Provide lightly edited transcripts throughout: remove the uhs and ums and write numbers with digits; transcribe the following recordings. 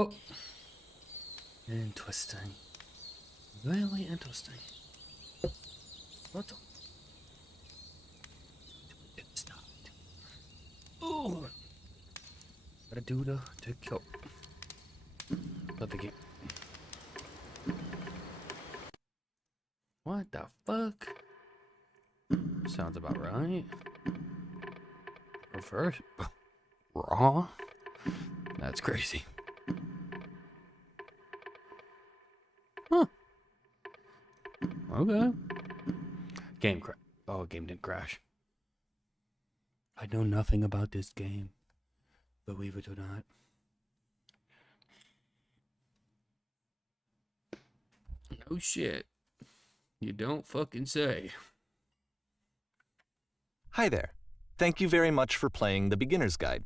Oh, interesting. Really interesting. What the? Stop it. Oh, gotta do the kill. But the game. What the fuck? Sounds about right. Reverse. Raw? That's crazy. Huh. Okay. Game crash. Oh, game didn't crash. I know nothing about this game. Believe it or not. No shit. You don't fucking say. Hi there. Thank you very much for playing The Beginner's Guide.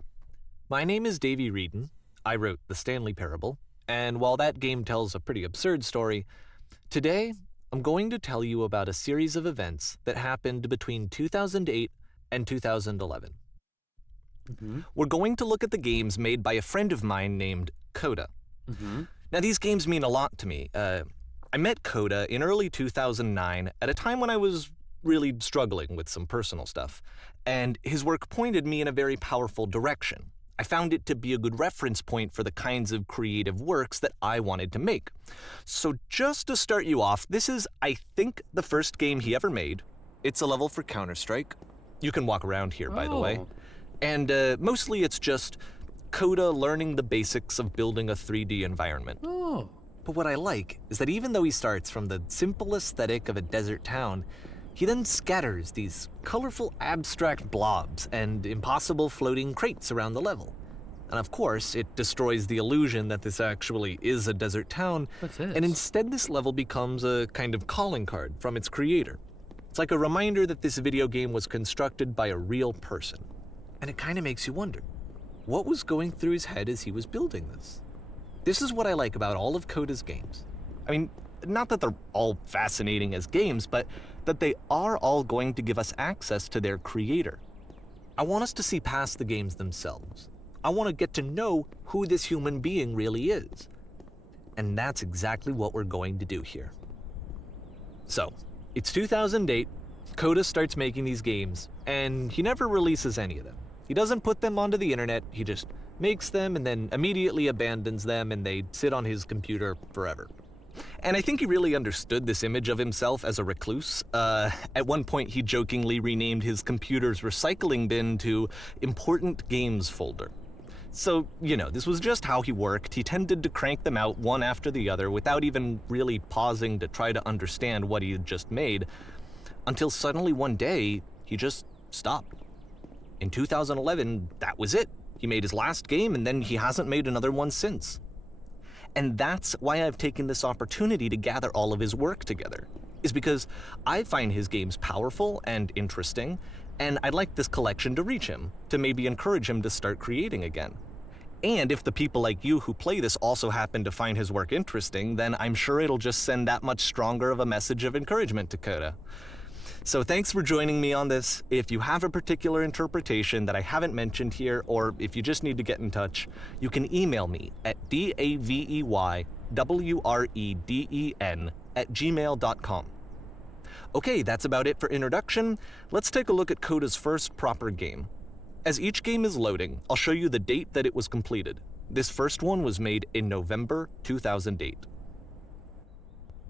My name is Davey Reedon. I wrote The Stanley Parable, and while that game tells a pretty absurd story, today I'm going to tell you about a series of events that happened between 2008 and 2011. We're going to look at the games made by a friend of mine named Coda. Now, these games mean a lot to me. I met Coda in early 2009 at a time when I was really struggling with some personal stuff, and his work pointed me in a very powerful direction. I found it to be a good reference point for the kinds of creative works that I wanted to make. So just to start you off, this is, I think, the first game he ever made. It's a level for Counter-Strike. You can walk around here, by the way. And mostly it's just Coda learning the basics of building a 3D environment. But what I like is that even though he starts from the simple aesthetic of a desert town, he then scatters these colorful abstract blobs and impossible floating crates around the level. And of course, it destroys the illusion that this actually is a desert town, and instead this level becomes a kind of calling card from its creator. It's like a reminder that this video game was constructed by a real person. And it kind of makes you wonder, what was going through his head as he was building this? This is what I like about all of Coda's games. I mean, not that they're all fascinating as games, but that they are all going to give us access to their creator. I want us to see past the games themselves. I want to get to know who this human being really is. And that's exactly what we're going to do here. So, it's 2008, Coda starts making these games, and he never releases any of them. He doesn't put them onto the internet, he just makes them and then immediately abandons them, and they sit on his computer forever. And I think he really understood this image of himself as a recluse. At one point, he jokingly renamed his computer's recycling bin to Important Games Folder. So, you know, this was just how he worked. He tended to crank them out one after the other without even really pausing to try to understand what he had just made, until suddenly one day, he just stopped. In 2011, that was it. He made his last game, and then he hasn't made another one since. And that's why I've taken this opportunity to gather all of his work together, is because I find his games powerful and interesting, and I'd like this collection to reach him, to maybe encourage him to start creating again. And if the people like you who play this also happen to find his work interesting, then I'm sure it'll just send that much stronger of a message of encouragement to Coda. So thanks for joining me on this. If you have a particular interpretation that I haven't mentioned here, or if you just need to get in touch, you can email me at daveywreden@gmail.com. Okay, that's about it for introduction. Let's take a look at Coda's first proper game. As each game is loading, I'll show you the date that it was completed. This first one was made in November 2008.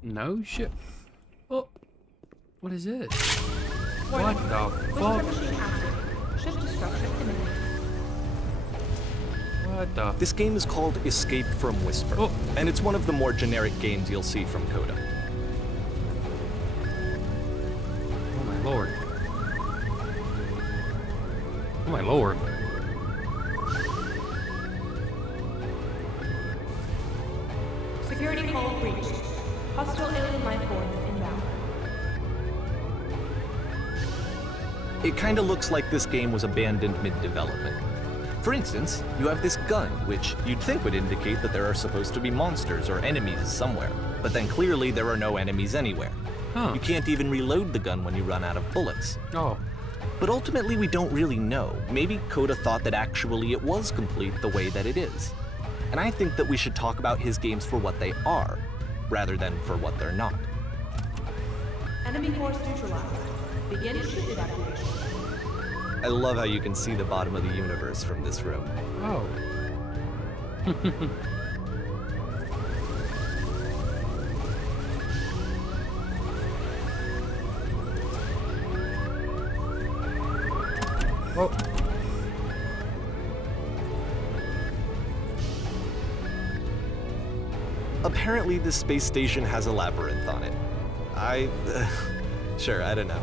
No shit. Oh. What is this? What the fuck? What the? This game is called Escape from Whisper, and it's one of the more generic games you'll see from Coda. Oh my lord. Oh my lord. Security call breached. Hostile alien life forms inbound. It kinda looks like this game was abandoned mid-development. For instance, you have this gun, which you'd think would indicate that there are supposed to be monsters or enemies somewhere, but then clearly there are no enemies anywhere. You can't even reload the gun when you run out of bullets. But ultimately we don't really know. Maybe Coda thought that actually it was complete the way that it is. and I think that we should talk about his games for what they are, rather than for what they're not. Enemy force neutralized. Begin ship evacuation. I love how you can see the bottom of the universe from this room. Oh. Oh. Apparently, this space station has a labyrinth on it. Sure, I don't know.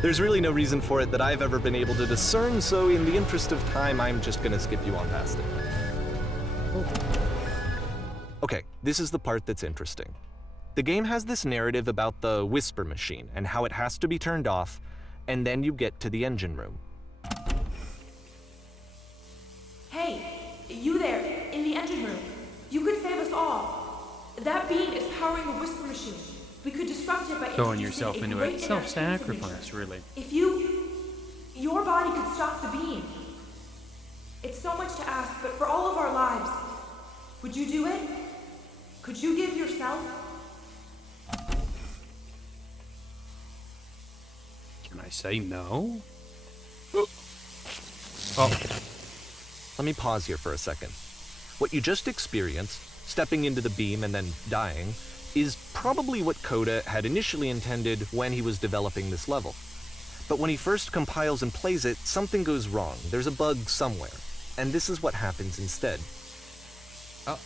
There's really no reason for it that I've ever been able to discern, so in the interest of time, I'm just gonna skip you on past it. Okay, this is the part that's interesting. The game has this narrative about the whisper machine and how it has to be turned off, and then you get to the engine room. Hey, you there, in the engine room. You could save us all. That beam is powering a whisper machine. We could disrupt it by Throwing introducing yourself a into great it. interactive Self-sacrifice, information. really. If your body could stop the beam. It's so much to ask, but for all of our lives, would you do it? Could you give yourself? Can I say no? Oh. Let me pause here for a second. What you just experienced, stepping into the beam and then dying, is probably what Coda had initially intended when he was developing this level. But when he first compiles and plays it, something goes wrong. There's a bug somewhere. And this is what happens instead. Oh.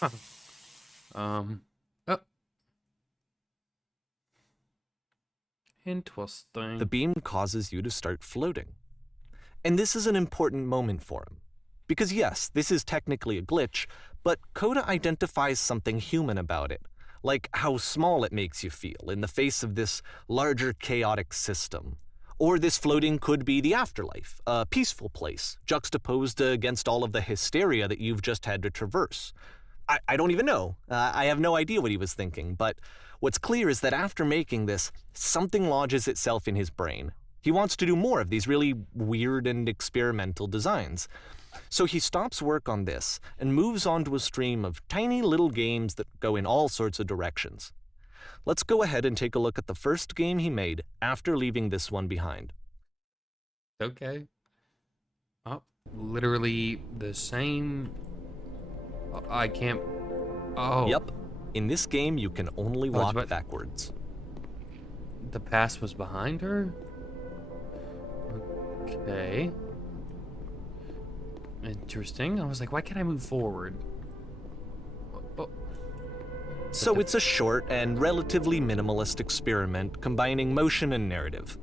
Huh. Oh. Interesting. The beam causes you to start floating. And this is an important moment for him. Because yes, this is technically a glitch, but Coda identifies something human about it, like how small it makes you feel in the face of this larger chaotic system. Or this floating could be the afterlife, a peaceful place, juxtaposed against all of the hysteria that you've just had to traverse. I don't even know. I have no idea what he was thinking, but what's clear is that after making this, something lodges itself in his brain. He wants to do more of these really weird and experimental designs. So he stops work on this and moves on to a stream of tiny little games that go in all sorts of directions. Let's go ahead and take a look at the first game he made after leaving this one behind. Okay. Oh, literally the same. I can't. Oh. Yep. In this game, you can only it's walk what- backwards. The past was behind her? Okay. Interesting. I was like, why can't I move forward? Oh. So it's a short and relatively minimalist experiment combining motion and narrative.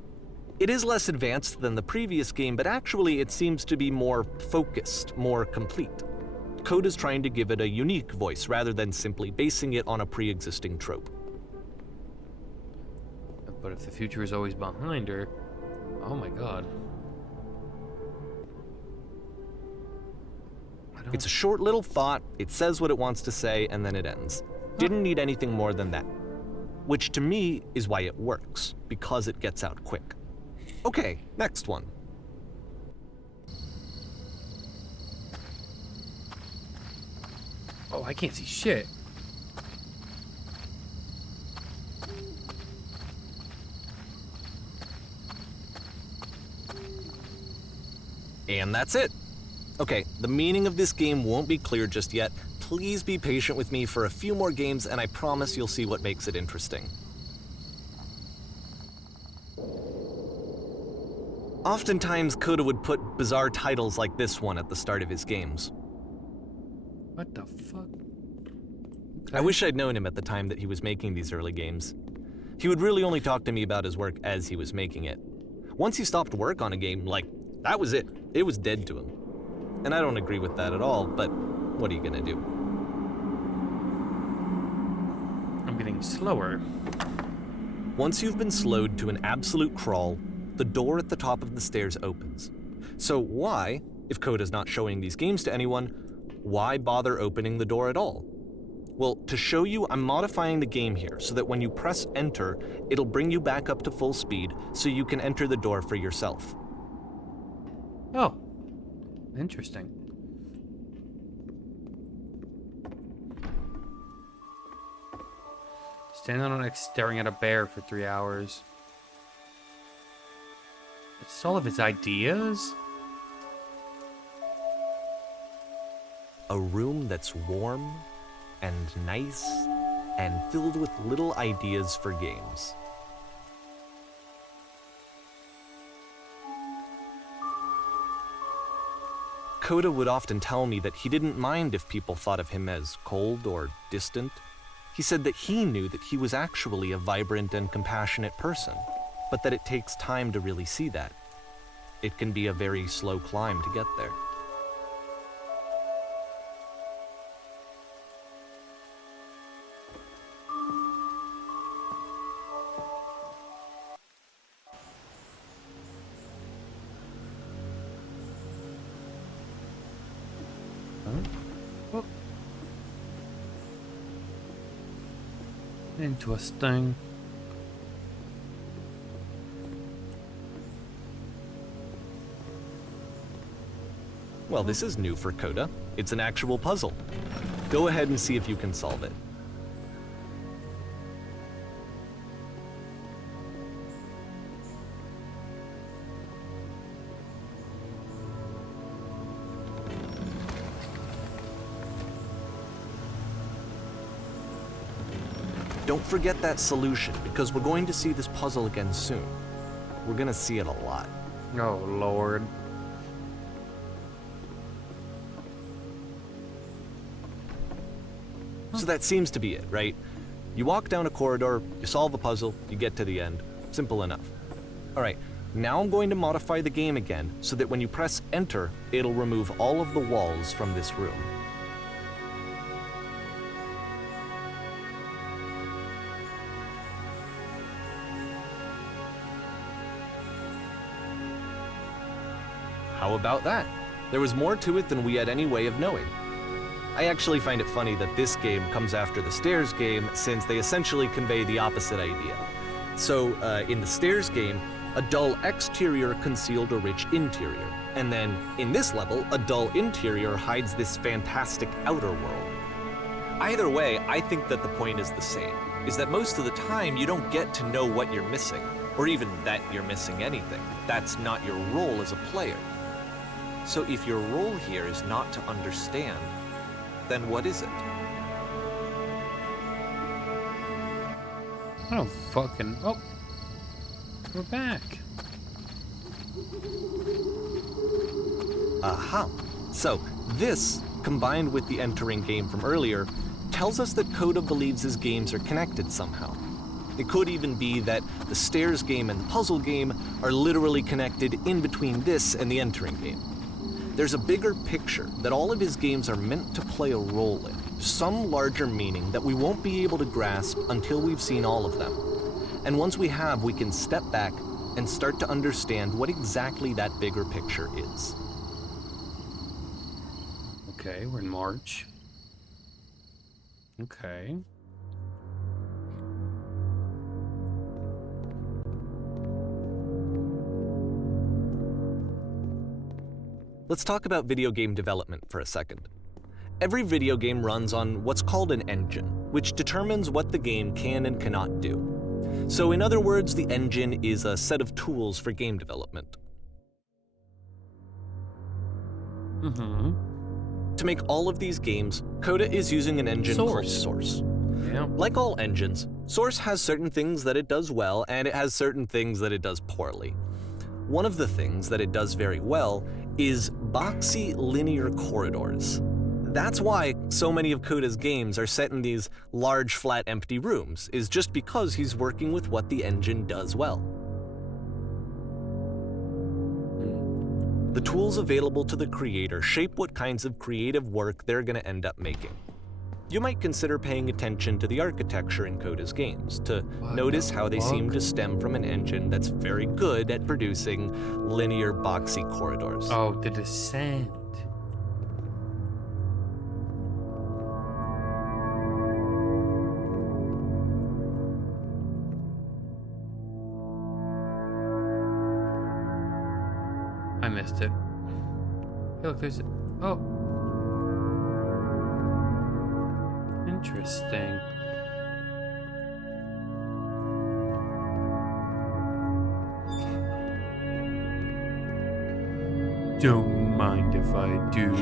It is less advanced than the previous game, but actually it seems to be more focused, more complete. Coda's trying to give it a unique voice rather than simply basing it on a pre-existing trope. But if the future is always behind her, oh my god. It's a short little thought, it says what it wants to say, and then it ends. Didn't need anything more than that. Which to me is why it works, because it gets out quick. Okay, next one. Oh, I can't see shit. And that's it. Okay, the meaning of this game won't be clear just yet. Please be patient with me for a few more games, and I promise you'll see what makes it interesting. Oftentimes, Coda would put bizarre titles like this one at the start of his games. What the fuck? I wish I'd known him at the time that he was making these early games. He would really only talk to me about his work as he was making it. Once he stopped work on a game, like, that was it. It was dead to him. And I don't agree with that at all, but what are you gonna do? I'm getting slower. Once you've been slowed to an absolute crawl, the door at the top of the stairs opens. So why, if Coda's not showing these games to anyone, why bother opening the door at all? Well, to show you, I'm modifying the game here so that when you press enter, it'll bring you back up to full speed so you can enter the door for yourself. Oh, interesting. Standing on it, staring at a bear for 3 hours. It's all of his ideas? A room that's warm and nice and filled with little ideas for games. Coda would often tell me that he didn't mind if people thought of him as cold or distant. He said that he knew that he was actually a vibrant and compassionate person, but that it takes time to really see that. It can be a very slow climb to get there. Oh. Interesting. Well, this is new for Coda. It's an actual puzzle. Go ahead and see if you can solve it. Don't forget that solution, because we're going to see this puzzle again soon. We're gonna see it a lot. Oh, Lord. So that seems to be it, right? You walk down a corridor, you solve a puzzle, you get to the end. Simple enough. All right, now I'm going to modify the game again so that when you press enter, it'll remove all of the walls from this room. How about that? There was more to it than we had any way of knowing. I actually find it funny that this game comes after the Stairs game, since they essentially convey the opposite idea. So, in the Stairs game, a dull exterior concealed a rich interior. And then, in this level, a dull interior hides this fantastic outer world. Either way, I think that the point is the same, is that most of the time you don't get to know what you're missing, or even that you're missing anything. That's not your role as a player. So if your role here is not to understand, then what is it? I don't fucking... Oh. We're back. Aha. So this, combined with the entering game from earlier, tells us that Coda believes his games are connected somehow. It could even be that the Stairs game and the puzzle game are literally connected in between this and the entering game. There's a bigger picture that all of his games are meant to play a role in, some larger meaning that we won't be able to grasp until we've seen all of them. And once we have, we can step back and start to understand what exactly that bigger picture is. Okay, we're in March. Okay. Let's talk about video game development for a second. Every video game runs on what's called an engine, which determines what the game can and cannot do. So in other words, the engine is a set of tools for game development. To make all of these games, Coda is using an engine called Source. Yeah. Like all engines, Source has certain things that it does well, and it has certain things that it does poorly. One of the things that it does very well is boxy linear corridors. That's why so many of Coda's games are set in these large, flat, empty rooms, is just because he's working with what the engine does well. The tools available to the creator shape what kinds of creative work they're going to end up making. You might consider paying attention to the architecture in Coda's games to notice how they seem to stem from an engine that's very good at producing linear, boxy corridors. Oh, the descent. missed it. Hey, look, there's it. Oh. Interesting. Don't mind if I do.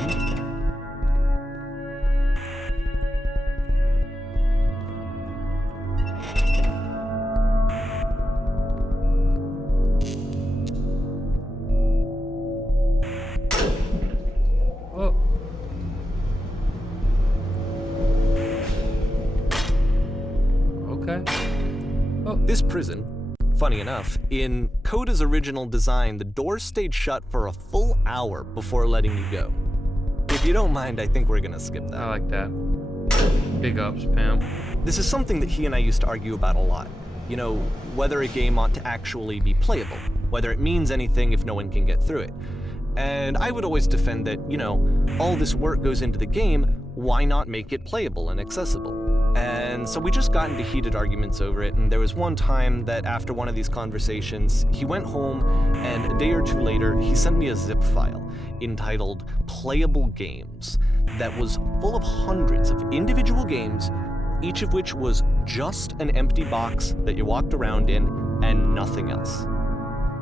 Oh. Okay. Oh. This prison, funny enough, in Coda's original design, the doors stayed shut for a full hour before letting you go. If you don't mind, I think we're gonna skip that. I like that. Big ups, Pam. This is something that he and I used to argue about a lot. You know, whether a game ought to actually be playable, whether it means anything if no one can get through it. And I would always defend that, you know, all this work goes into the game, why not make it playable and accessible? And so we just got into heated arguments over it, and there was one time that after one of these conversations, he went home, and a day or two later, he sent me a zip file entitled Playable Games that was full of hundreds of individual games, each of which was just an empty box that you walked around in and nothing else.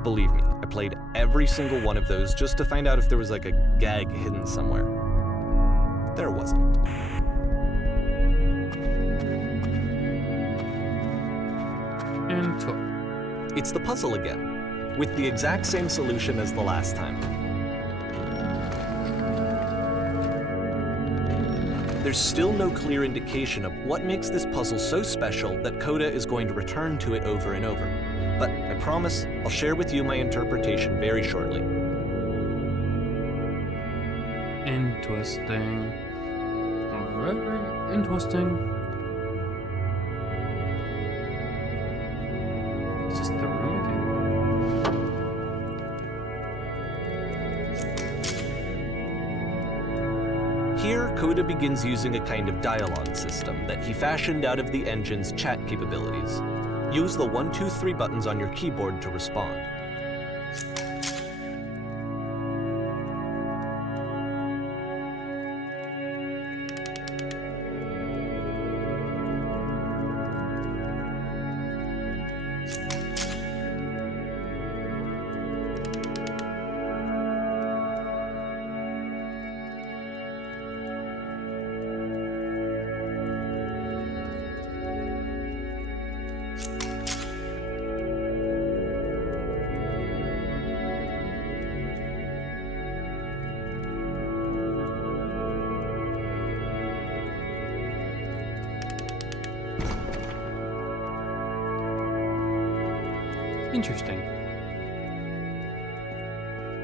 Believe me, I played every single one of those just to find out if there was like a gag hidden somewhere. There wasn't. Into. It's the puzzle again, with the exact same solution as the last time. There's still no clear indication of what makes this puzzle so special that Coda is going to return to it over and over. But I promise I'll share with you my interpretation very shortly. Interesting. Very interesting. It's just the room again. Here, Coda begins using a kind of dialogue system that he fashioned out of the engine's chat capabilities. Use the 1, 2, 3 buttons on your keyboard to respond. Interesting.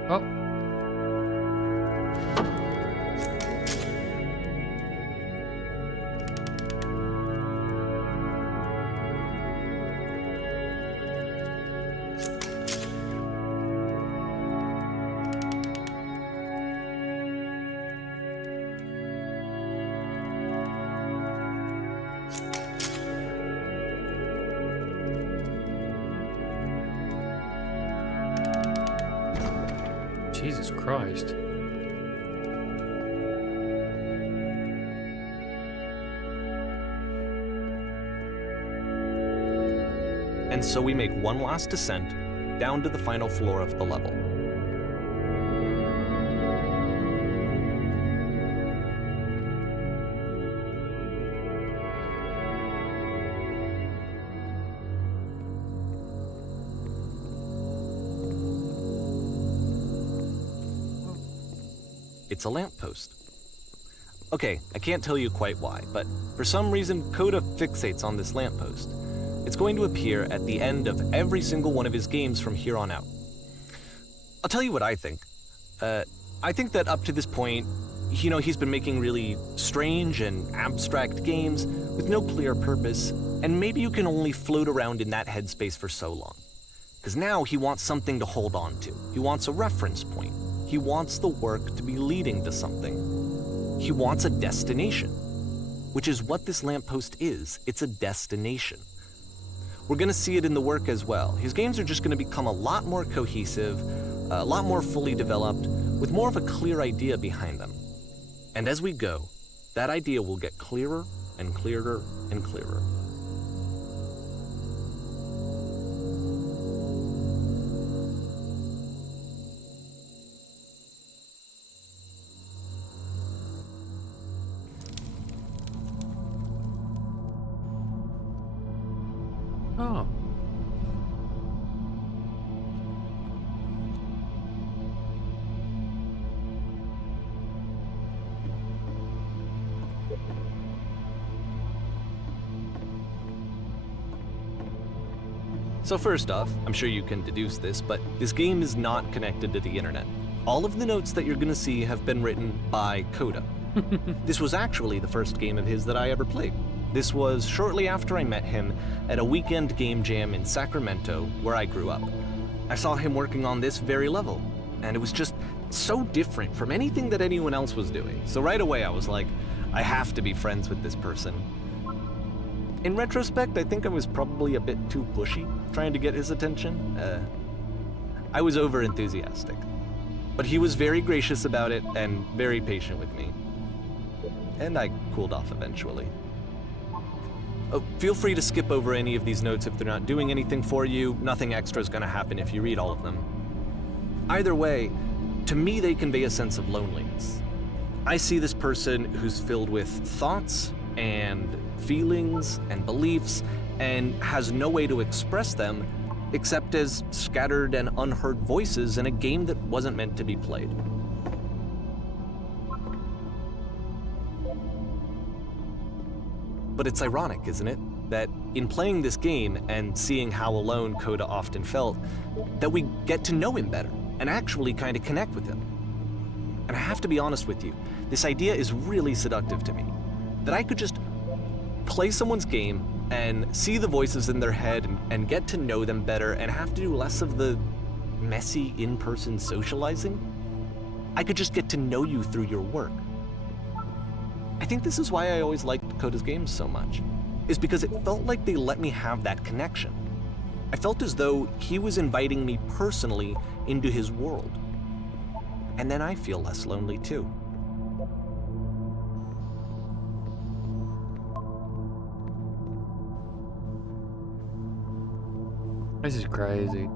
Oh. Jesus Christ. And so we make one last descent down to the final floor of the level. It's a lamppost. Okay, I can't tell you quite why, but for some reason, Coda fixates on this lamppost. It's going to appear at the end of every single one of his games from here on out. I'll tell you what I think. I think that up to this point, you know, he's been making really strange and abstract games with no clear purpose, and maybe you can only float around in that headspace for so long. Because now he wants something to hold on to. He wants a reference point. He wants the work to be leading to something. He wants a destination, which is what this lamppost is. It's a destination. We're gonna see it in the work as well. His games are just gonna become a lot more cohesive, a lot more fully developed, with more of a clear idea behind them. And as we go, that idea will get clearer and clearer and clearer. Oh. So first off, I'm sure you can deduce this, but this game is not connected to the internet. All of the notes that you're gonna see have been written by Coda. This was actually the first game of his that I ever played. This was shortly after I met him at a weekend game jam in Sacramento, where I grew up. I saw him working on this very level, and it was just so different from anything that anyone else was doing. So right away I was like, I have to be friends with this person. In retrospect, I think I was probably a bit too pushy, trying to get his attention. I was over-enthusiastic. But he was very gracious about it and very patient with me. And I cooled off eventually. Oh, feel free to skip over any of these notes if they're not doing anything for you. Nothing extra is going to happen if you read all of them. Either way, to me they convey a sense of loneliness. I see this person who's filled with thoughts and feelings and beliefs and has no way to express them except as scattered and unheard voices in a game that wasn't meant to be played. But it's ironic, isn't it, that in playing this game and seeing how alone Coda often felt, that we get to know him better and actually kind of connect with him. And I have to be honest with you, this idea is really seductive to me. That I could just play someone's game and see the voices in their head and get to know them better and have to do less of the messy in-person socializing. I could just get to know you through your work. I think this is why I always liked Coda's games so much, is because it felt like they let me have that connection. I felt as though he was inviting me personally into his world. And then I feel less lonely too. This is crazy.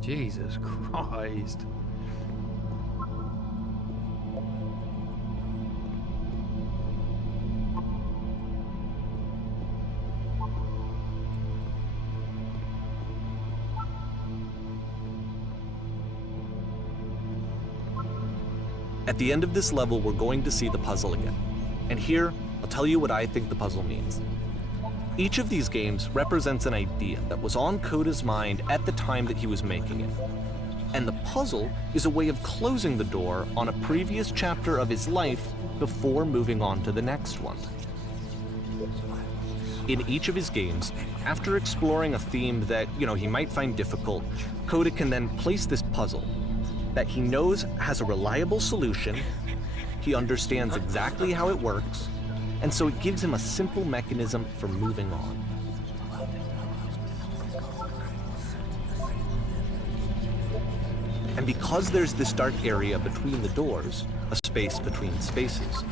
Jesus Christ. At the end of this level, we're going to see the puzzle again. And here, I'll tell you what I think the puzzle means. Each of these games represents an idea that was on Coda's mind at the time that he was making it. And the puzzle is a way of closing the door on a previous chapter of his life before moving on to the next one. In each of his games, after exploring a theme that, he might find difficult, Coda can then place this puzzle that he knows has a reliable solution, he understands exactly how it works, and so it gives him a simple mechanism for moving on. And because there's this dark area between the doors, a space between spaces,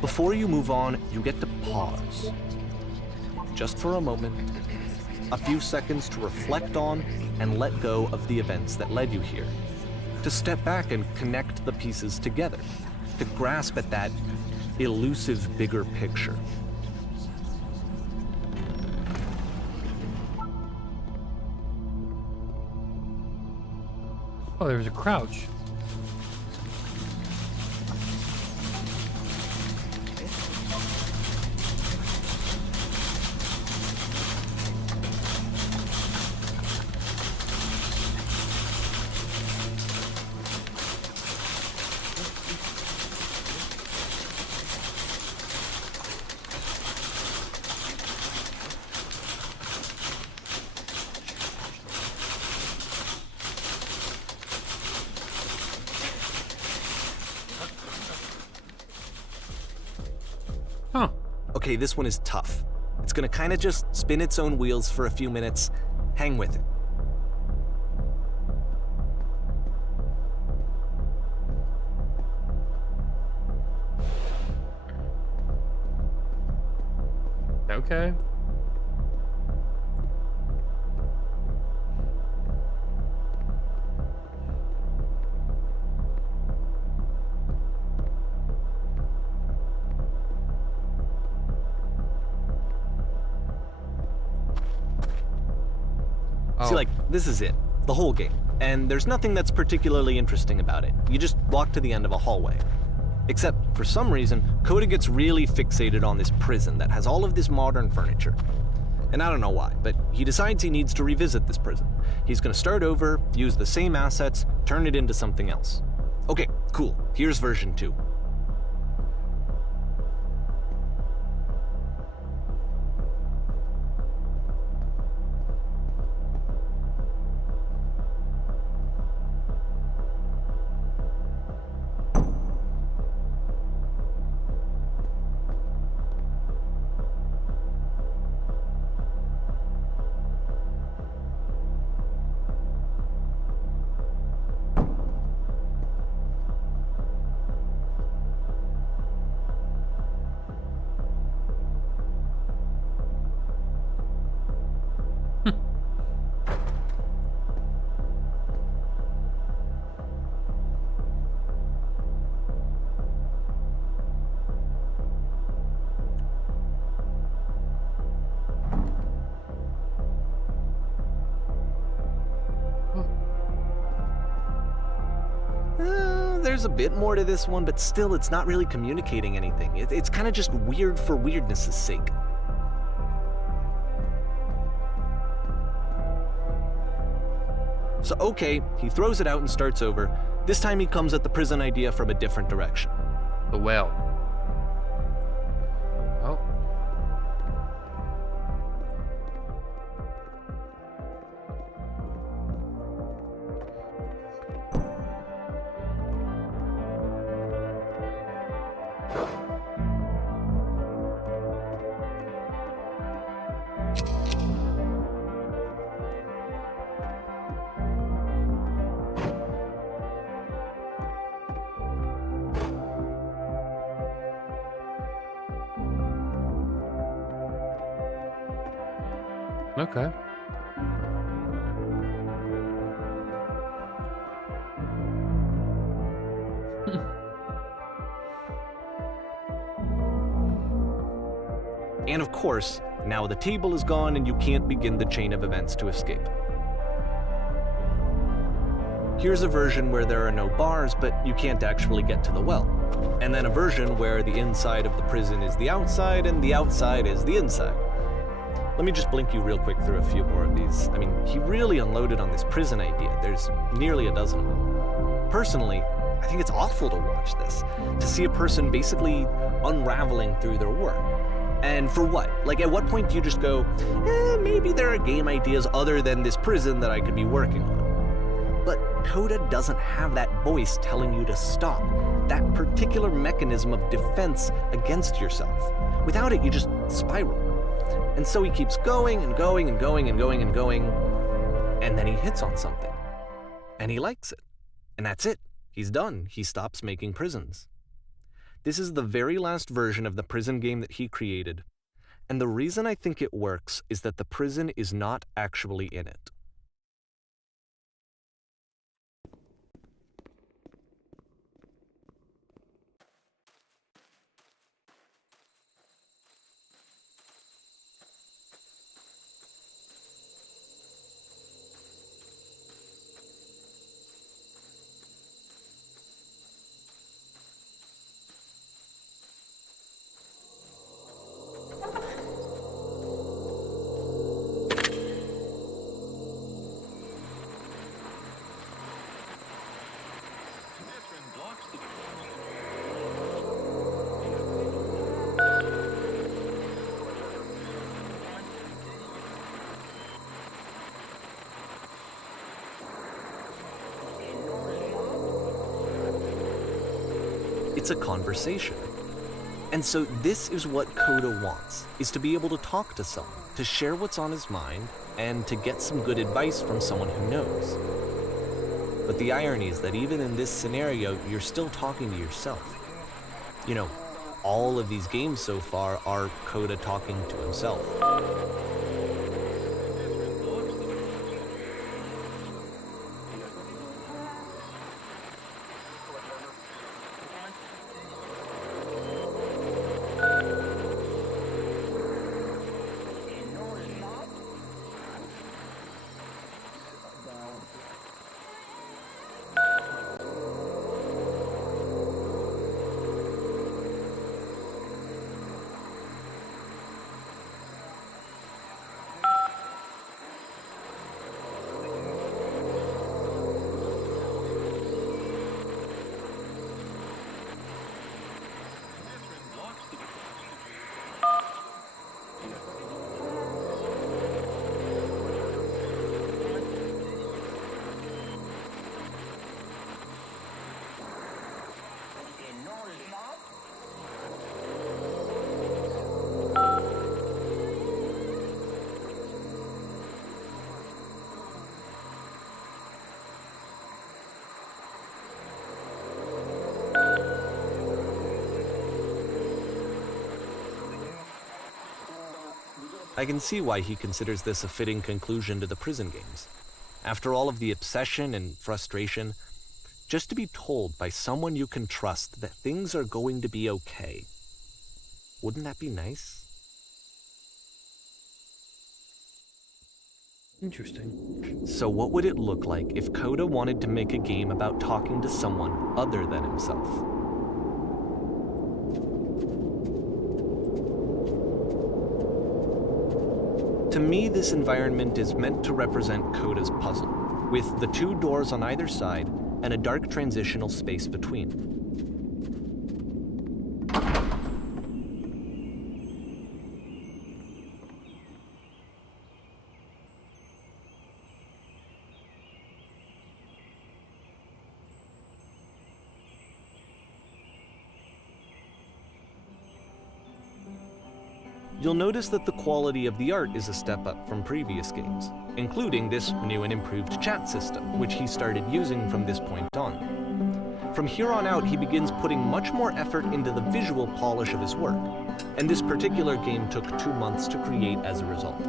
before you move on, you get to pause. Just for a moment, a few seconds to reflect on and let go of the events that led you here. To step back and connect the pieces together, to grasp at that elusive bigger picture. Oh, there's a crouch. Okay, this one is tough. It's gonna kinda just spin its own wheels for a few minutes. Hang with it. Okay. See, like, this is it. The whole game. And there's nothing that's particularly interesting about it. You just walk to the end of a hallway. Except, for some reason, Coda gets really fixated on this prison that has all of this modern furniture. And I don't know why, but he decides he needs to revisit this prison. He's gonna start over, use the same assets, turn it into something else. Okay, cool. Here's version 2. There's a bit more to this one, but still it's not really communicating anything. It's kind of just weird for weirdness' sake. So okay, he throws it out and starts over. This time he comes at the prison idea from a different direction. The well. Oh. Okay. And of course, now the table is gone and you can't begin the chain of events to escape. Here's a version where there are no bars, but you can't actually get to the well. And then a version where the inside of the prison is the outside and the outside is the inside. Let me just blink you real quick through a few more of these. I mean, he really unloaded on this prison idea. There's nearly a dozen of them. Personally, I think it's awful to watch this, to see a person basically unraveling through their work. And for what? Like, at what point do you just go, maybe there are game ideas other than this prison that I could be working on? But Coda doesn't have that voice telling you to stop, that particular mechanism of defense against yourself. Without it, you just spiral. And so he keeps going and going and going and going and going, and then he hits on something. And he likes it. And that's it. He's done. He stops making prisons. This is the very last version of the prison game that he created. And the reason I think it works is that the prison is not actually in it. It's a conversation. And so this is what Coda wants, is to be able to talk to someone, to share what's on his mind, and to get some good advice from someone who knows. But the irony is that even in this scenario, you're still talking to yourself. You know, all of these games so far are Coda talking to himself. I can see why he considers this a fitting conclusion to the prison games. After all of the obsession and frustration, just to be told by someone you can trust that things are going to be okay. Wouldn't that be nice? Interesting. So what would it look like if Coda wanted to make a game about talking to someone other than himself? To me, this environment is meant to represent Coda's puzzle, with the two doors on either side and a dark transitional space between. You'll notice that the quality of the art is a step up from previous games, including this new and improved chat system, which he started using from this point on. From here on out, he begins putting much more effort into the visual polish of his work, and this particular game took 2 months to create as a result.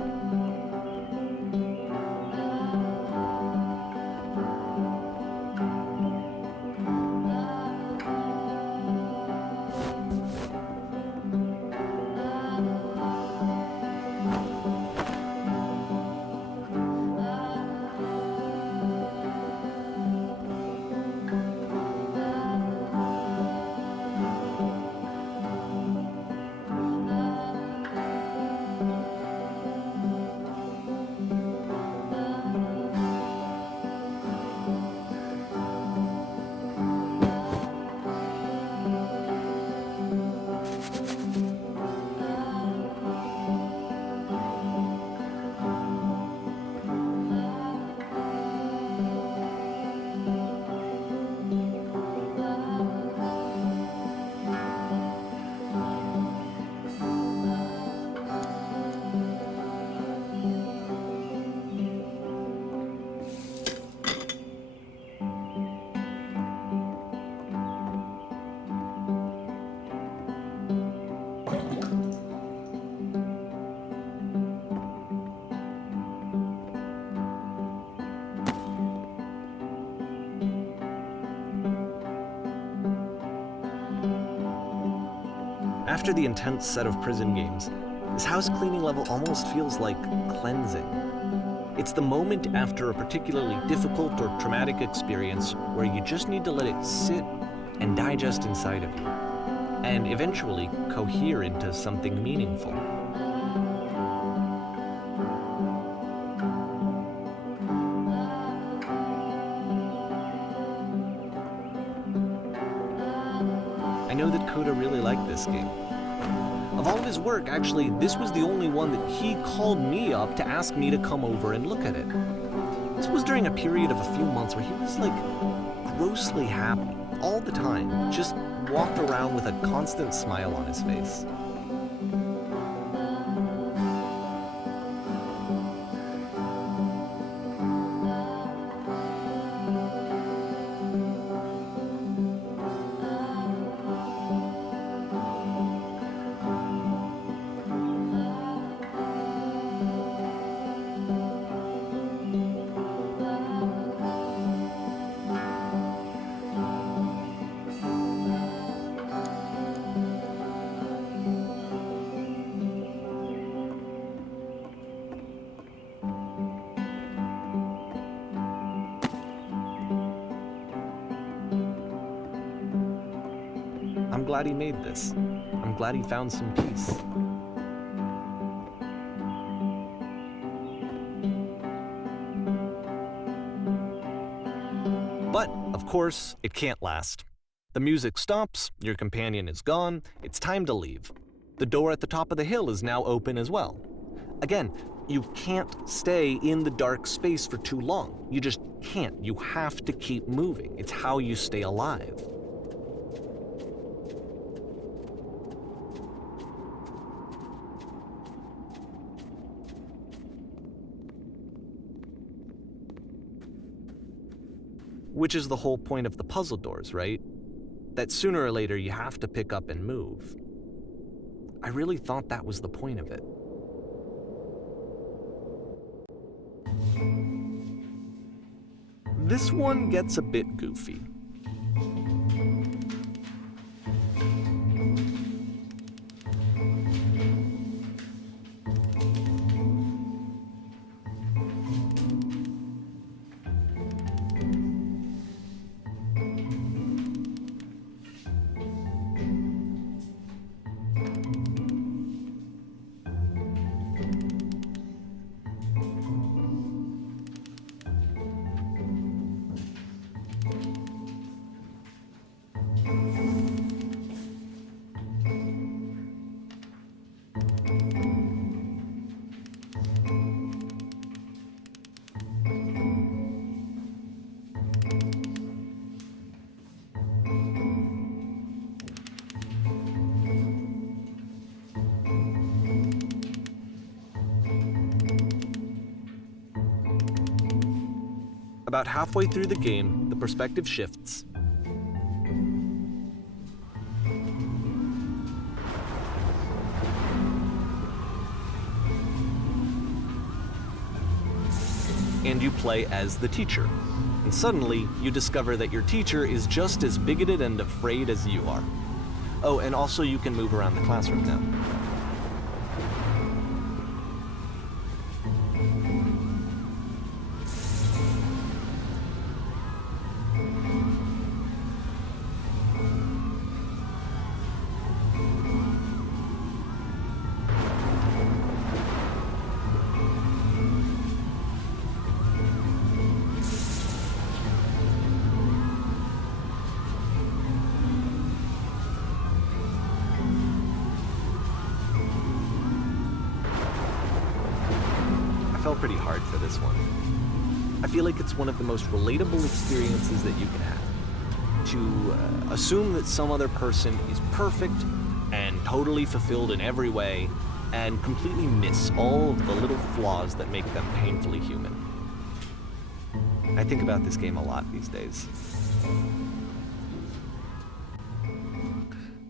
After the intense set of prison games, this house cleaning level almost feels like cleansing. It's the moment after a particularly difficult or traumatic experience where you just need to let it sit and digest inside of you, and eventually cohere into something meaningful. I know that Coda really liked this game. Of all of his work, actually, this was the only one that he called me up to ask me to come over and look at it. This was during a period of a few months where he was like grossly happy all the time, just walked around with a constant smile on his face. I'm glad he made this. I'm glad he found some peace. But, of course, it can't last. The music stops, your companion is gone, it's time to leave. The door at the top of the hill is now open as well. Again, you can't stay in the dark space for too long. You just can't. You have to keep moving. It's how you stay alive. Which is the whole point of the puzzle doors, right? That sooner or later you have to pick up and move. I really thought that was the point of it. This one gets a bit goofy. About halfway through the game, the perspective shifts. And you play as the teacher. And suddenly, you discover that your teacher is just as bigoted and afraid as you are. Oh, and also you can move around the classroom now. Fell pretty hard for this one. I feel like it's one of the most relatable experiences that you can have. To assume that some other person is perfect and totally fulfilled in every way and completely miss all of the little flaws that make them painfully human. I think about this game a lot these days.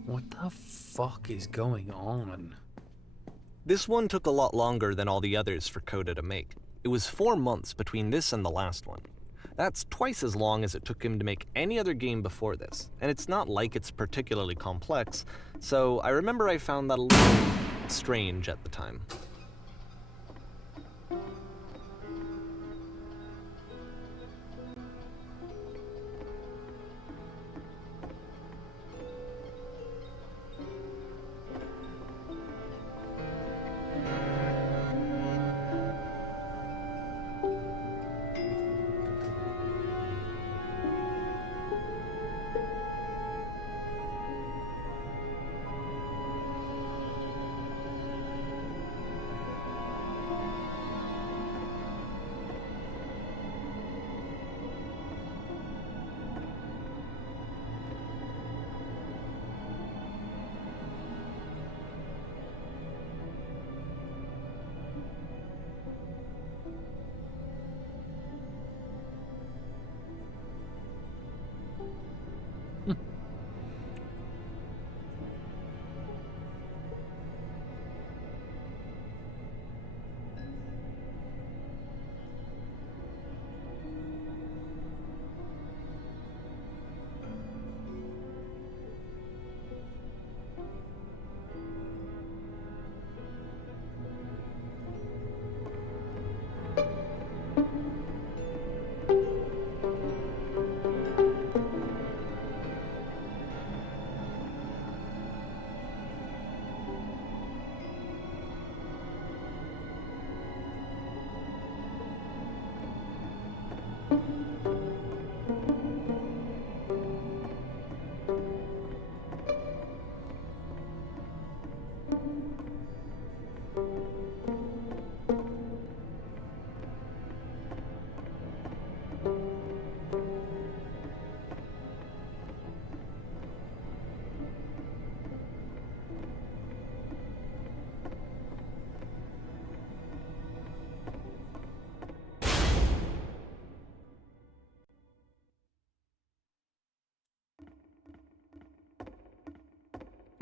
What the fuck is going on? This one took a lot longer than all the others for Coda to make. It was 4 months between this and the last one. That's twice as long as it took him to make any other game before this, and it's not like it's particularly complex, so I remember I found that a little strange at the time.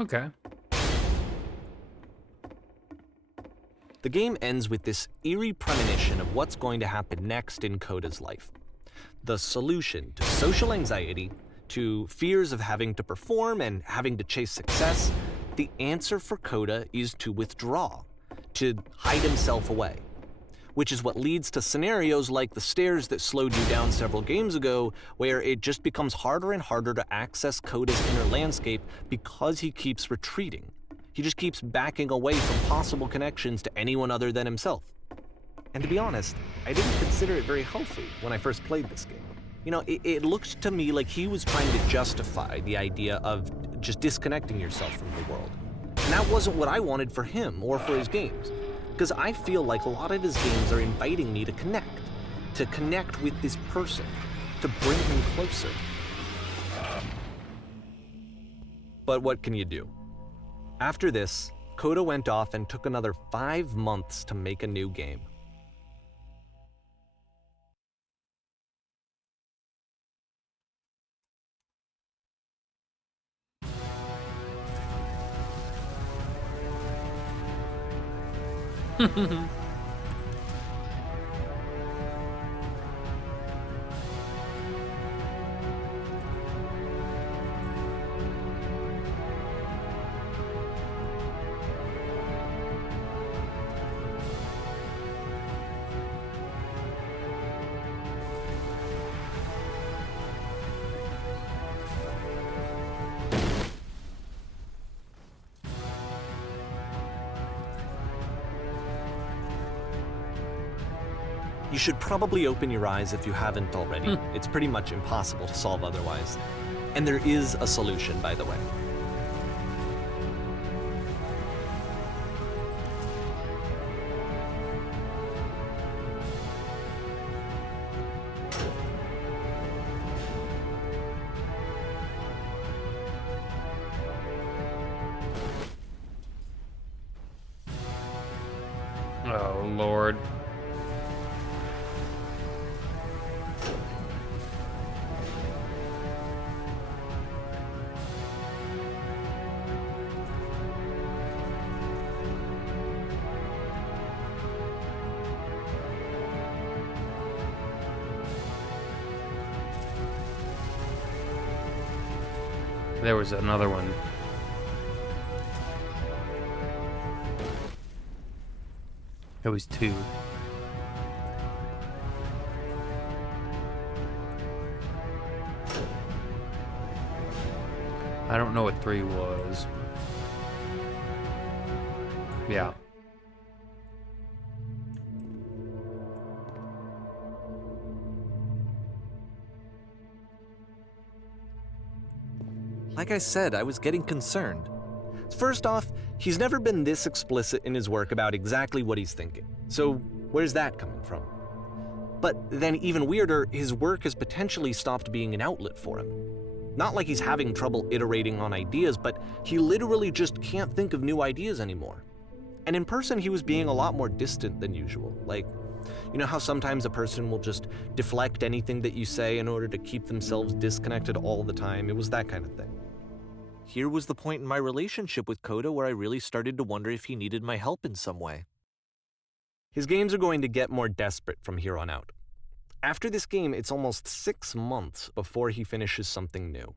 Okay. The game ends with this eerie premonition of what's going to happen next in Coda's life. The solution to social anxiety, to fears of having to perform and having to chase success, the answer for Coda is to withdraw, to hide himself away. Which is what leads to scenarios like the stairs that slowed you down several games ago, where it just becomes harder and harder to access Coda's inner landscape because he keeps retreating. He just keeps backing away from possible connections to anyone other than himself. And to be honest, I didn't consider it very healthy when I first played this game. You know, it looked to me like he was trying to justify the idea of just disconnecting yourself from the world. And that wasn't what I wanted for him or for his games. Because I feel like a lot of his games are inviting me to connect with this person, to bring him closer. But what can you do? After this, Coda went off and took another 5 months to make a new game. You should probably open your eyes if you haven't already. It's pretty much impossible to solve otherwise. And there is a solution, by the way. Oh, Lord. There was another one. It was 2. I don't know what 3 was. Yeah. Like I said, I was getting concerned. First off, he's never been this explicit in his work about exactly what he's thinking. So where's that coming from? But then even weirder, his work has potentially stopped being an outlet for him. Not like he's having trouble iterating on ideas, but he literally just can't think of new ideas anymore. And in person, he was being a lot more distant than usual. Like, you know how sometimes a person will just deflect anything that you say in order to keep themselves disconnected all the time? It was that kind of thing. Here was the point in my relationship with Coda where I really started to wonder if he needed my help in some way. His games are going to get more desperate from here on out. After this game, it's almost 6 months before he finishes something new.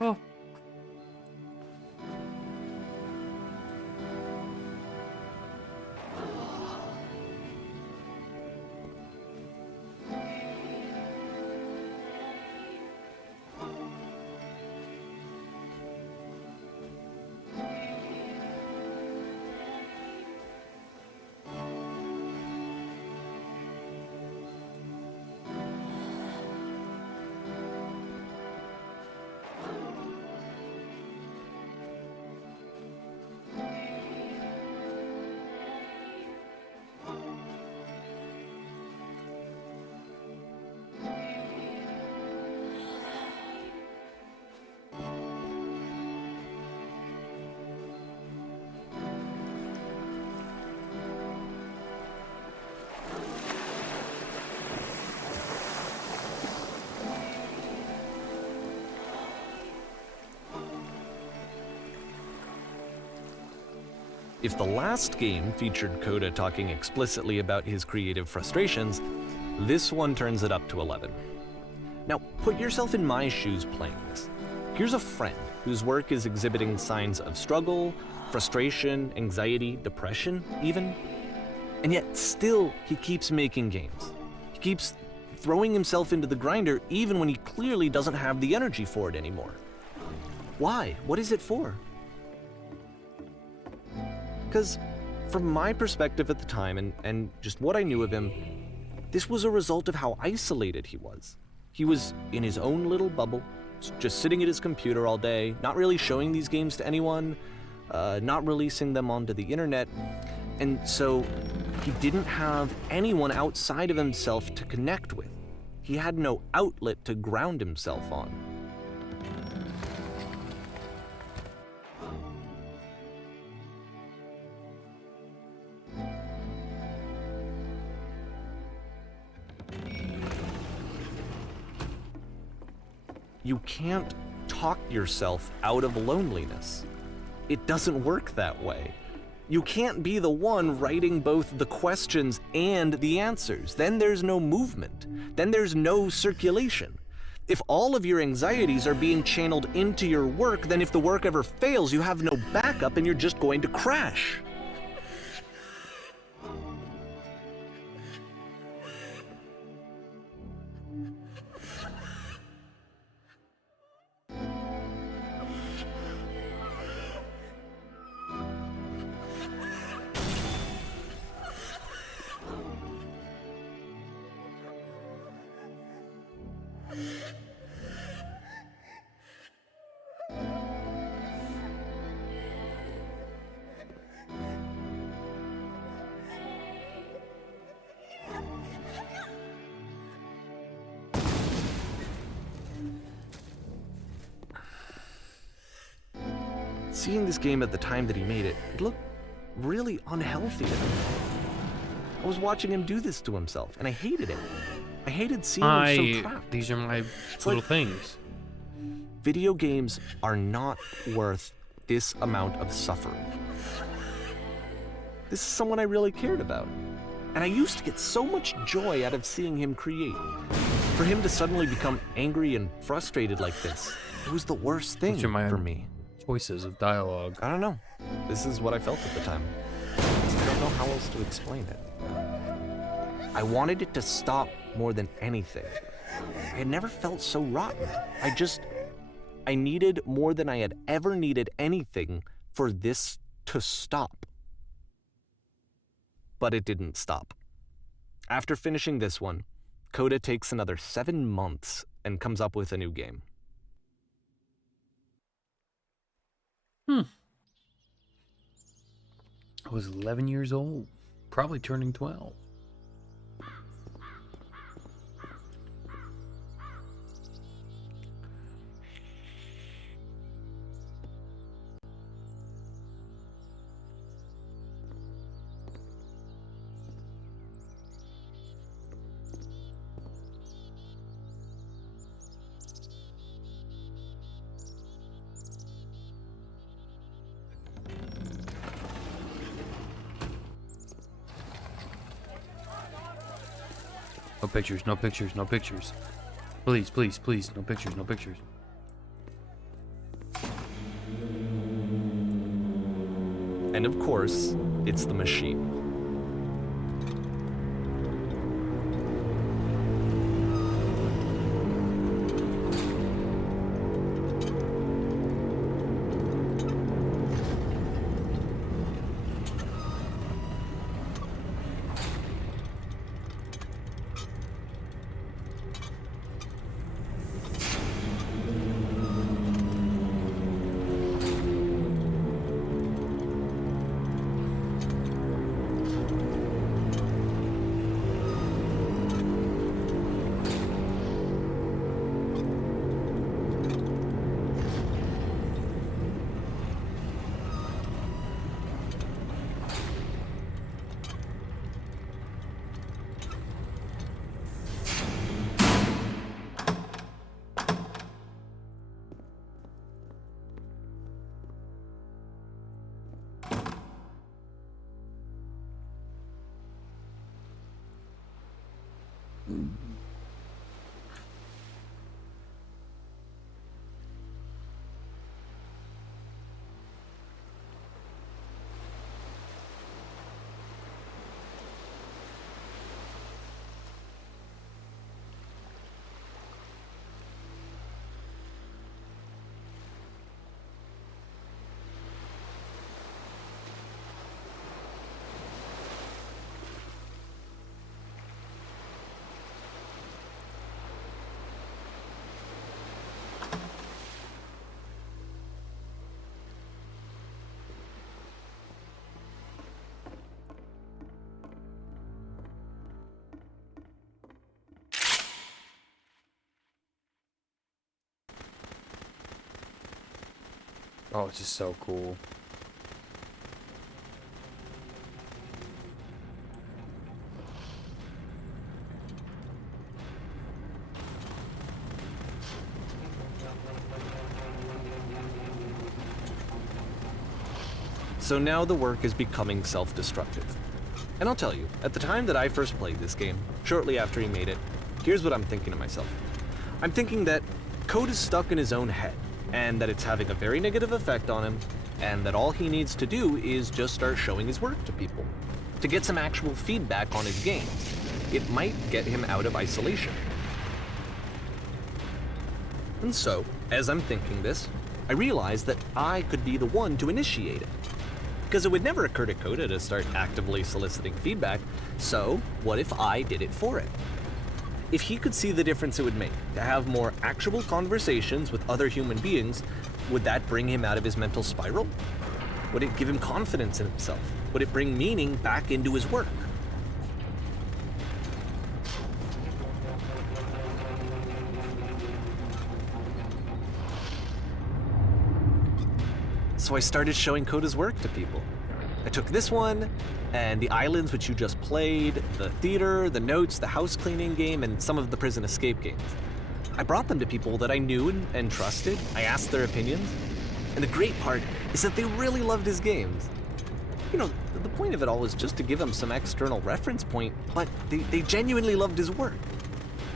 Oh. If the last game featured Coda talking explicitly about his creative frustrations, this one turns it up to 11. Now, put yourself in my shoes playing this. Here's a friend whose work is exhibiting signs of struggle, frustration, anxiety, depression, even. And yet, still, he keeps making games. He keeps throwing himself into the grinder even when he clearly doesn't have the energy for it anymore. Why? What is it for? Because from my perspective at the time and just what I knew of him, this was a result of how isolated he was. He was in his own little bubble, just sitting at his computer all day, not really showing these games to anyone, not releasing them onto the internet, and so he didn't have anyone outside of himself to connect with. He had no outlet to ground himself on. You can't talk yourself out of loneliness. It doesn't work that way. You can't be the one writing both the questions and the answers. Then there's no movement. Then there's no circulation. If all of your anxieties are being channeled into your work, then if the work ever fails, you have no backup and you're just going to crash. Seeing this game at the time that he made it, it looked really unhealthy to me. I was watching him do this to himself, and I hated it. I hated seeing him so trapped. These are my It's little like- things. Video games are not worth this amount of suffering. This is someone I really cared about. And I used to get so much joy out of seeing him create. For him to suddenly become angry and frustrated like this, it was the worst thing These are my for me. choices of dialogue. I don't know. This is what I felt at the time. I don't know how else to explain it. I wanted it to stop more than anything. I had never felt so rotten. I needed more than I had ever needed anything for this to stop. But it didn't stop. After finishing this one, Coda takes another 7 months and comes up with a new game. I was 11 years old, probably turning 12. No pictures, no pictures, no pictures. Please, please, please, no pictures, no pictures. And of course, it's the machine. Oh, it's just so cool. So now the work is becoming self-destructive. And I'll tell you, at the time that I first played this game, shortly after he made it, here's what I'm thinking to myself. I'm thinking that code is stuck in his own head, and that it's having a very negative effect on him, and that all he needs to do is just start showing his work to people, to get some actual feedback on his games. It might get him out of isolation. And so, as I'm thinking this, I realize that I could be the one to initiate it. Because it would never occur to Coda to start actively soliciting feedback, so what if I did it for him? If he could see the difference it would make to have more actual conversations with other human beings, would that bring him out of his mental spiral? Would it give him confidence in himself? Would it bring meaning back into his work? So I started showing Coda's work to people. I took this one, and the islands which you just played, the theater, the notes, the house cleaning game, and some of the prison escape games. I brought them to people that I knew and trusted. I asked their opinions. And the great part is that they really loved his games. You know, the point of it all was just to give him some external reference point, but they genuinely loved his work.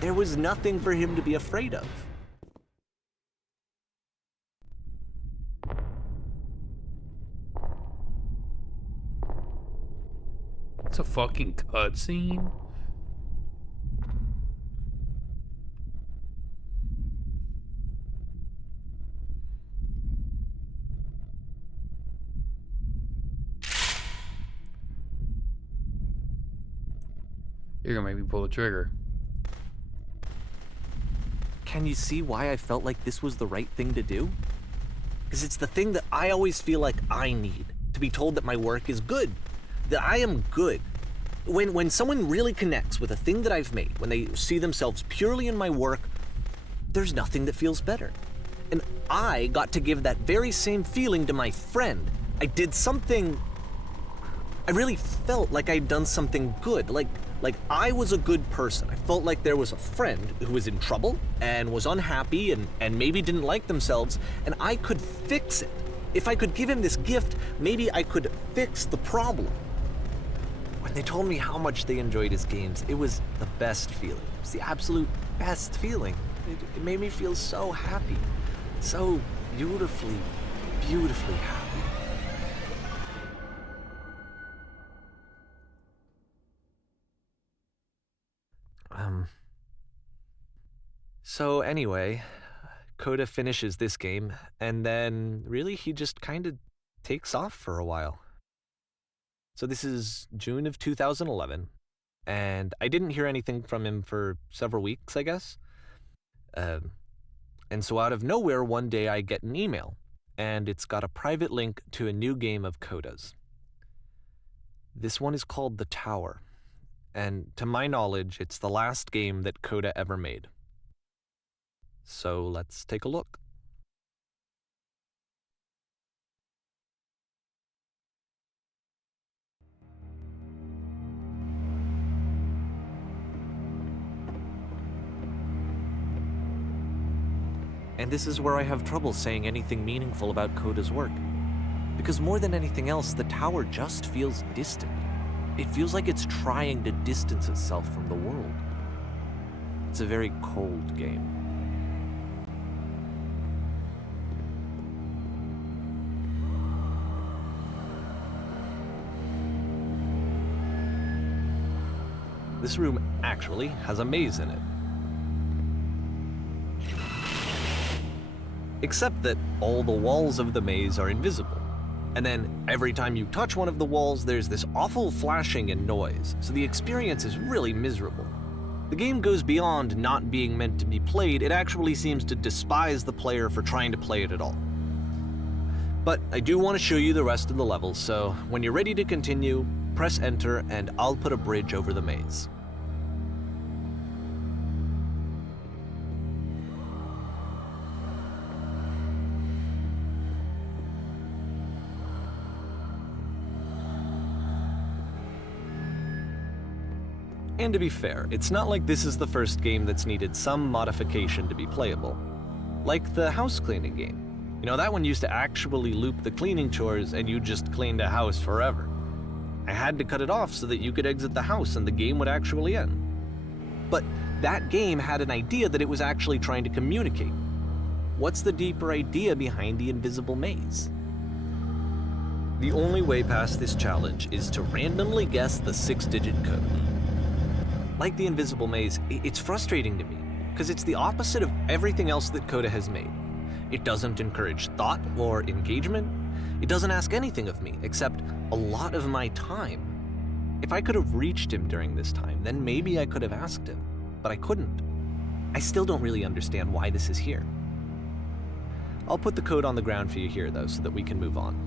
There was nothing for him to be afraid of. It's a fucking cutscene. You're gonna make me pull the trigger. Can you see why I felt like this was the right thing to do? Because it's the thing that I always feel like I need, to be told that my work is good, that I am good. When someone really connects with a thing that I've made, when they see themselves purely in my work, there's nothing that feels better. And I got to give that very same feeling to my friend. I did something, I really felt like I'd done something good, like I was a good person. I felt like there was a friend who was in trouble and was unhappy and maybe didn't like themselves, and I could fix it. If I could give him this gift, maybe I could fix the problem. When they told me how much they enjoyed his games, it was the best feeling. It was the absolute best feeling. It made me feel so happy. So beautifully, beautifully happy. So anyway, Coda finishes this game, and then really he just kind of takes off for a while. So this is June of 2011, and I didn't hear anything from him for several weeks, I guess. And so out of nowhere, one day I get an email, and it's got a private link to a new game of Coda's. This one is called The Tower, and to my knowledge, it's the last game that Coda ever made. So let's take a look. And this is where I have trouble saying anything meaningful about Coda's work. Because more than anything else, the tower just feels distant. It feels like it's trying to distance itself from the world. It's a very cold game. This room actually has a maze in it. Except that all the walls of the maze are invisible. And then every time you touch one of the walls, there's this awful flashing and noise, so the experience is really miserable. The game goes beyond not being meant to be played, it actually seems to despise the player for trying to play it at all. But I do want to show you the rest of the levels, so when you're ready to continue, press enter and I'll put a bridge over the maze. And to be fair, it's not like this is the first game that's needed some modification to be playable. Like the house cleaning game. You know, that one used to actually loop the cleaning chores and you just cleaned a house forever. I had to cut it off so that you could exit the house and the game would actually end. But that game had an idea that it was actually trying to communicate. What's the deeper idea behind the invisible maze? The only way past this challenge is to randomly guess the 6-digit code. Like the invisible maze, it's frustrating to me, because it's the opposite of everything else that Coda has made. It doesn't encourage thought or engagement. It doesn't ask anything of me, except a lot of my time. If I could have reached him during this time, then maybe I could have asked him, but I couldn't. I still don't really understand why this is here. I'll put the code on the ground for you here, though, so that we can move on.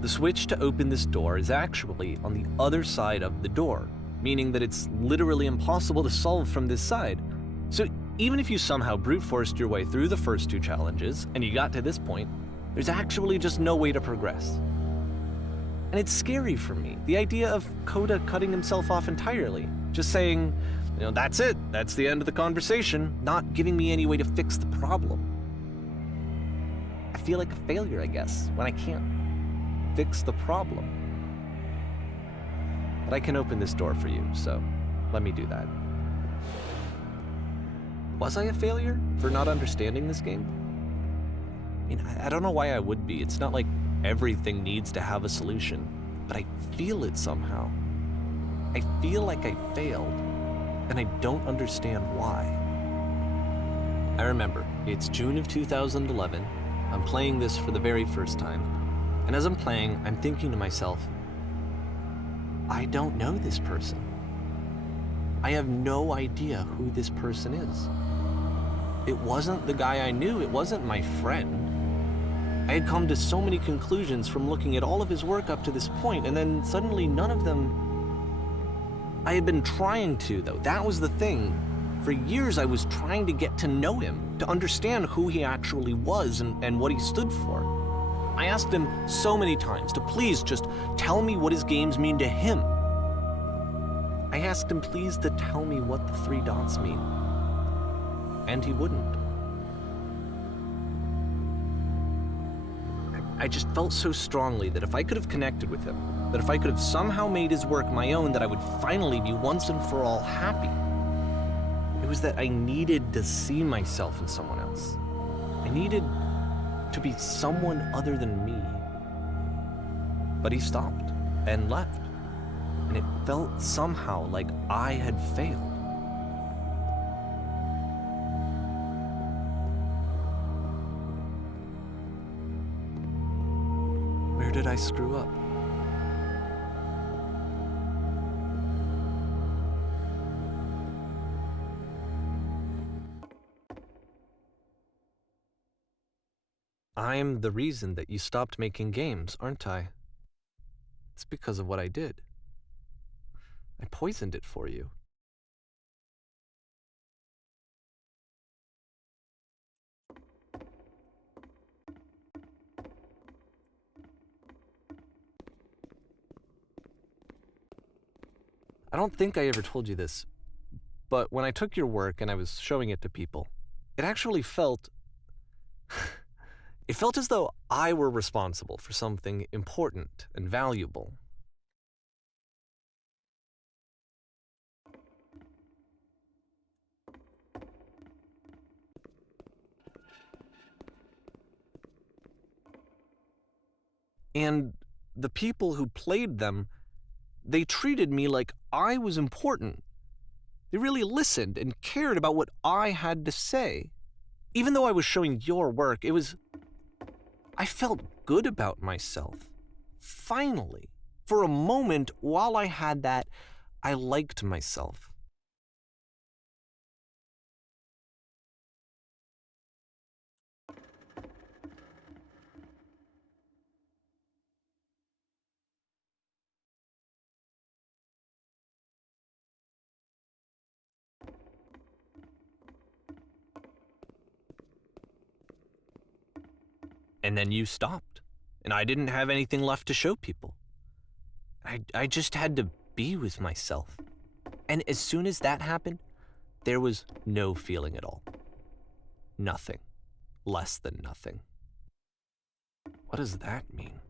The switch to open this door is actually on the other side of the door, meaning that it's literally impossible to solve from this side. So even if you somehow brute forced your way through the first 2 challenges and you got to this point, there's actually just no way to progress. And it's scary for me, the idea of Coda cutting himself off entirely, just saying, you know, that's it, that's the end of the conversation, not giving me any way to fix the problem. I feel like a failure, I guess, when I can't fix the problem. But I can open this door for you, so let me do that. Was I a failure for not understanding this game? I mean, I don't know why I would be. It's not like everything needs to have a solution, but I feel it somehow. I feel like I failed, and I don't understand why. I remember, it's June of 2011. I'm playing this for the very first time. And as I'm playing, I'm thinking to myself, I don't know this person. I have no idea who this person is. It wasn't the guy I knew, it wasn't my friend. I had come to so many conclusions from looking at all of his work up to this point, and then suddenly none of them... I had been trying to, though. That was the thing. For years I was trying to get to know him, to understand who he actually was and what he stood for. I asked him so many times to please just tell me what his games mean to him. I asked him please to tell me what the 3 dots mean. And he wouldn't. I just felt so strongly that if I could have connected with him, that if I could have somehow made his work my own, that I would finally be once and for all happy. It was that I needed to see myself in someone else. I needed to be someone other than me. But he stopped and left, and it felt somehow like I had failed. Where did I screw up? I'm the reason that you stopped making games, aren't I? It's because of what I did. I poisoned it for you. I don't think I ever told you this, but when I took your work and I was showing it to people, it actually felt... it felt as though I were responsible for something important and valuable. And the people who played them, they treated me like I was important. They really listened and cared about what I had to say. Even though I was showing your work, I felt good about myself. Finally. For a moment, while I had that, I liked myself. And then you stopped, and I didn't have anything left to show people. I just had to be with myself. And as soon as that happened, there was no feeling at all. Nothing. Less than nothing. What does that mean?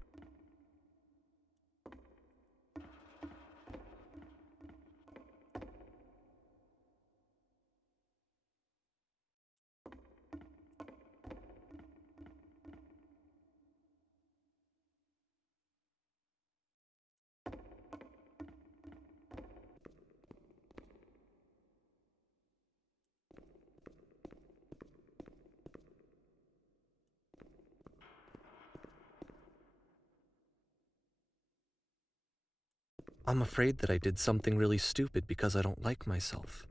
I'm afraid that I did something really stupid because I don't like myself.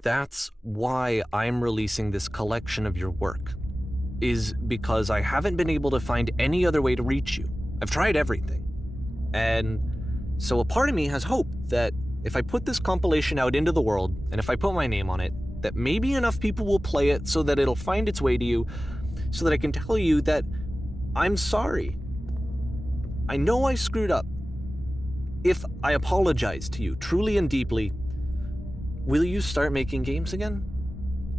That's why I'm releasing this collection of your work, is because I haven't been able to find any other way to reach you. I've tried everything. And so a part of me has hope that if I put this compilation out into the world, and if I put my name on it, that maybe enough people will play it so that it'll find its way to you, so that I can tell you that I'm sorry. I know I screwed up. If I apologize to you truly and deeply, will you start making games again?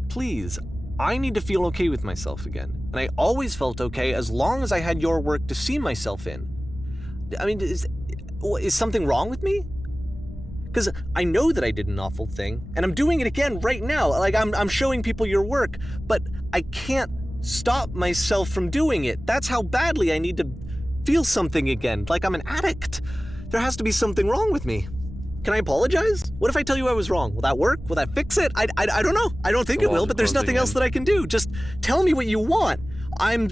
Please, I need to feel okay with myself again. And I always felt okay as long as I had your work to see myself in. I mean, is something wrong with me? Because I know that I did an awful thing, and I'm doing it again right now. Like, I'm showing people your work, but I can't stop myself from doing it. That's how badly I need to feel something again, like I'm an addict. There has to be something wrong with me. Can I apologize? What if I tell you I was wrong? Will that work? Will that fix it? I don't know. I don't think it will, but there's nothing else that I can do. Just tell me what you want. I'm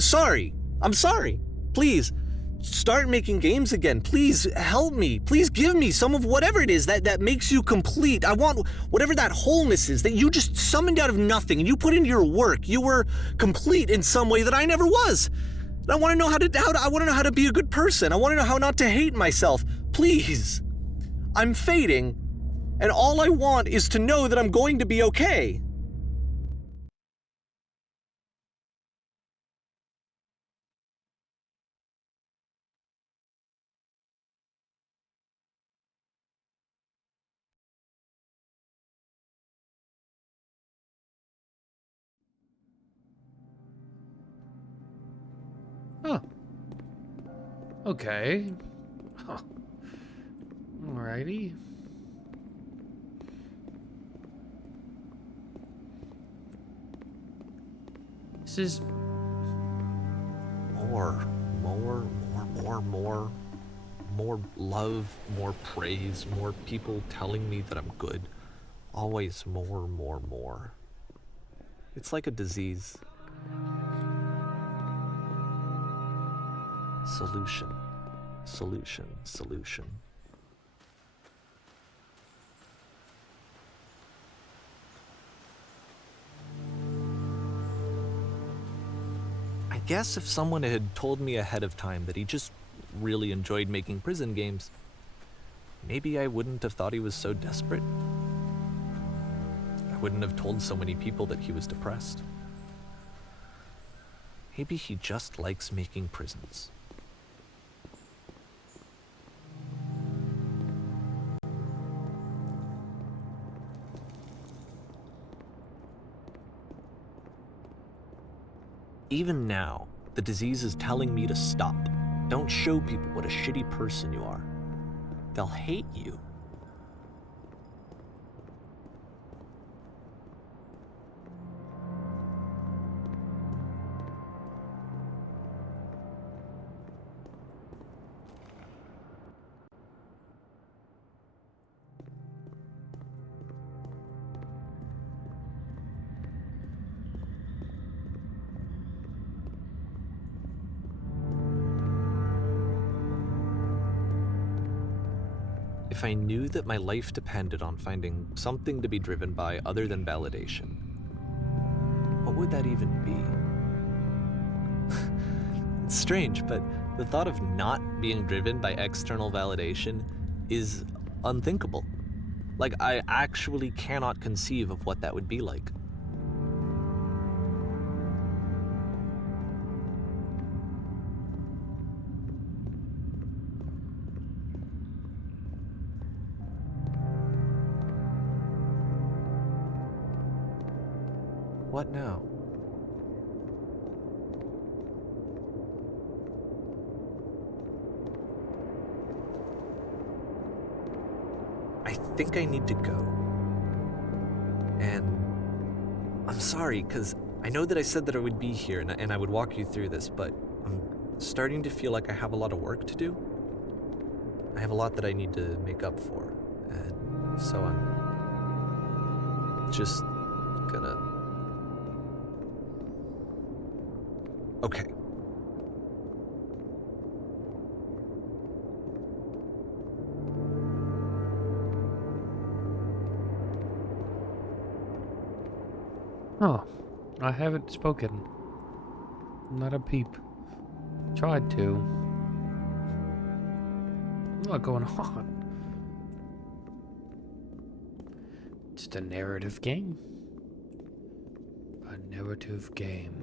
sorry. I'm sorry. Please, start making games again. Please help me. Please give me some of whatever it is that makes you complete. I want whatever that wholeness is that you just summoned out of nothing and you put into your work. You were complete in some way that I never was. And I want to know how to be a good person. I want to know how not to hate myself. Please. I'm fading, and all I want is to know that I'm going to be okay. Oh. Okay. Huh. Alrighty. This is More. more love, more praise, more people telling me that I'm good. Always more, more, more. It's like a disease. Solution, solution, solution. I guess if someone had told me ahead of time that he just really enjoyed making prison games, maybe I wouldn't have thought he was so desperate. I wouldn't have told so many people that he was depressed. Maybe he just likes making prisons. Even now, the disease is telling me to stop. Don't show people what a shitty person you are. They'll hate you. If I knew that my life depended on finding something to be driven by other than validation, what would that even be? It's strange, but the thought of not being driven by external validation is unthinkable. Like, I actually cannot conceive of what that would be like. What now? I think I need to go. And I'm sorry, because I know that I said that I would be here and I would walk you through this, but I'm starting to feel like I have a lot of work to do. I have a lot that I need to make up for, and so I'm just gonna... Okay. Oh, I haven't spoken. Not a peep. Tried to. What's going on? Just a narrative game. A narrative game.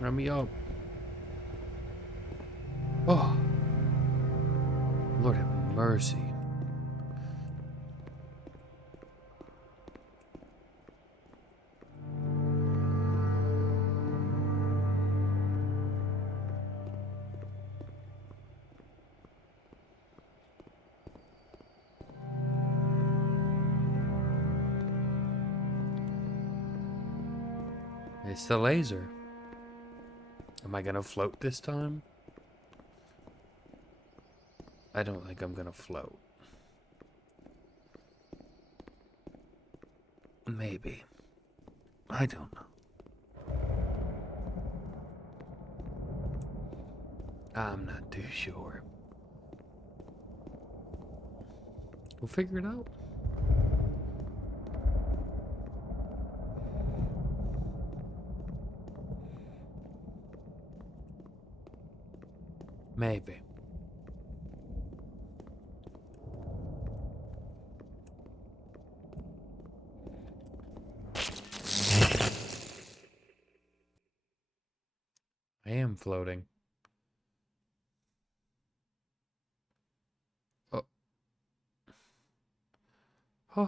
Let me up. Oh. Lord have mercy. It's the laser. Am I gonna float this time? I don't think I'm gonna float. Maybe. I don't know. I'm not too sure. We'll figure it out. Maybe. I am floating. Oh. Huh.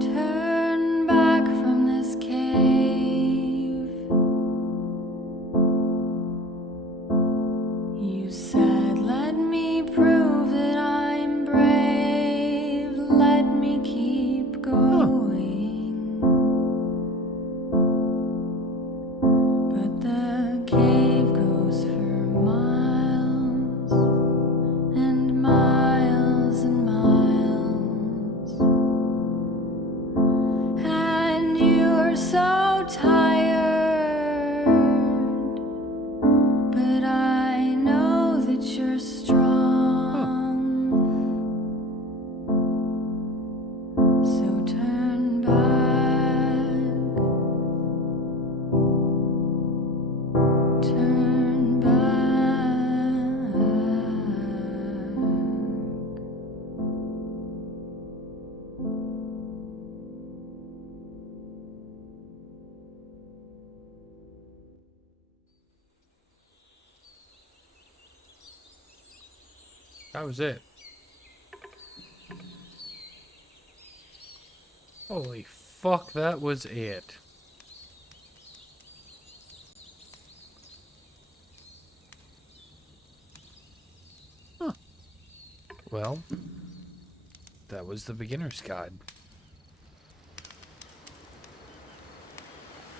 Turn back from this cave. You said, let me prove that I'm brave. Let me keep going. But the cave goes for miles and miles and miles. And you're so tired, but I know that you're strong. So turn back, turn back. That was it. Holy fuck, that was it. Huh. Well, that was the beginner's guide.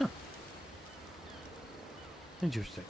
Huh. Interesting.